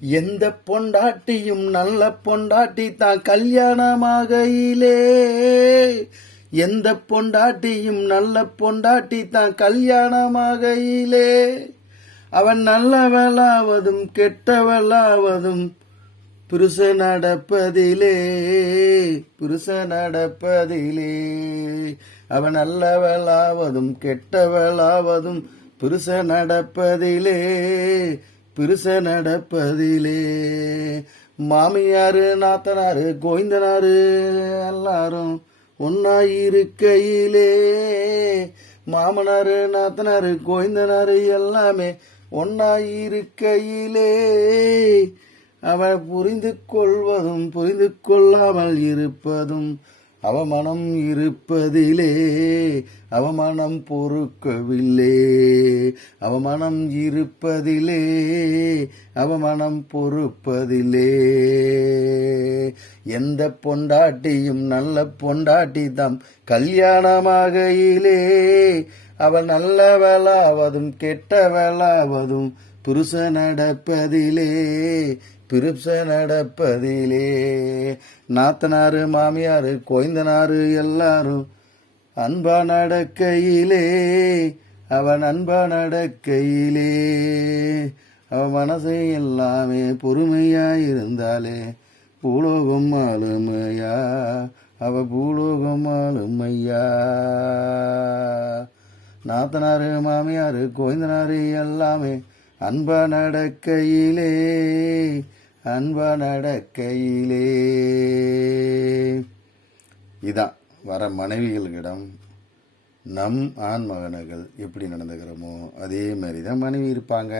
எந்த பொண்டாட்டியும் நல்ல பொண்டாட்டி தான் கல்யாணமாகையிலே. எந்த பொண்டாட்டியும் நல்ல பொண்டாட்டி தான் கல்யாணமாகையிலே. அவன் நல்லவளாவதும் கெட்டவளாவதும் புருஷ நடப்பதிலே புருஷ நடப்பதிலே. அவன் நல்லவளாவதும் கெட்டவளாவதும் புருஷ நடப்பதிலே. பிரிச நடப்பதிலே. மாமியாரு நாத்தனாரு கோவிந்தனாரு எல்லாரும் ஒன்னாயிருக்கையிலே. மாமனாரு நாத்தனாரு கோவிந்தனாரு எல்லாமே ஒன்னாயிருக்கையிலே. அவ புரிந்து கொள்வதும் புரிந்து கொள்ளாமல் இருப்பதும் அவமனம் இருப்பதிலே அவமானம் பொறுக்கவில்லை. அவமானம் இருப்பதிலே அவமானம் பொறுப்பதிலே. எந்த பொண்டாட்டியும் நல்ல பொண்டாட்டி தாம் கல்யாணமாகையிலே அவள் நல்லவளாவதும் கெட்டவளாவதும் புருஷ நடப்பதிலே புருஷ நடப்பதிலே. நாத்தனாரு மாமியாரு கோய்ந்தனாரு எல்லாரும் அன்பா நடக்கையிலே அவன் அன்பா நடக்கையிலே. அவன் மனசை எல்லாமே பொறுமையா இருந்தாலே பூலோகம் ஆளுமையா? அவ பூலோகம் ஆளுமையா? நாத்தனாரு மாமியாரு கோவிந்தனாரு எல்லாமே அன்ப நடக்கையிலே அன்ப நடக்கையிலே. இதான் வர மனைவிகளிடம் நம் ஆண் மகன்கள் எப்படி நடந்துக்கிறோமோ அதே மாதிரி தான் மனைவி இருப்பாங்க.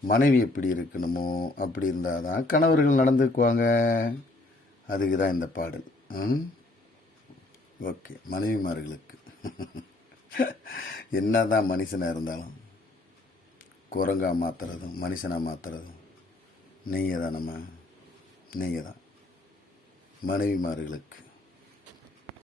மனைவி எப்படி இருக்கணுமோ அப்படி இருந்தால் தான் கணவர்கள் நடந்துக்குவாங்க. அதுக்கு தான் இந்த பாடல். ம்? ஓகே மனைவிமார்களுக்கு. என்ன தான் மனுஷனாக இருந்தாலும் குரங்கா மாற்றுறதும் மனுஷனாக மாற்றுறதும் நீங்கள் தான் நம்ம நீங்கள் தான் மனைவிமார்களுக்கு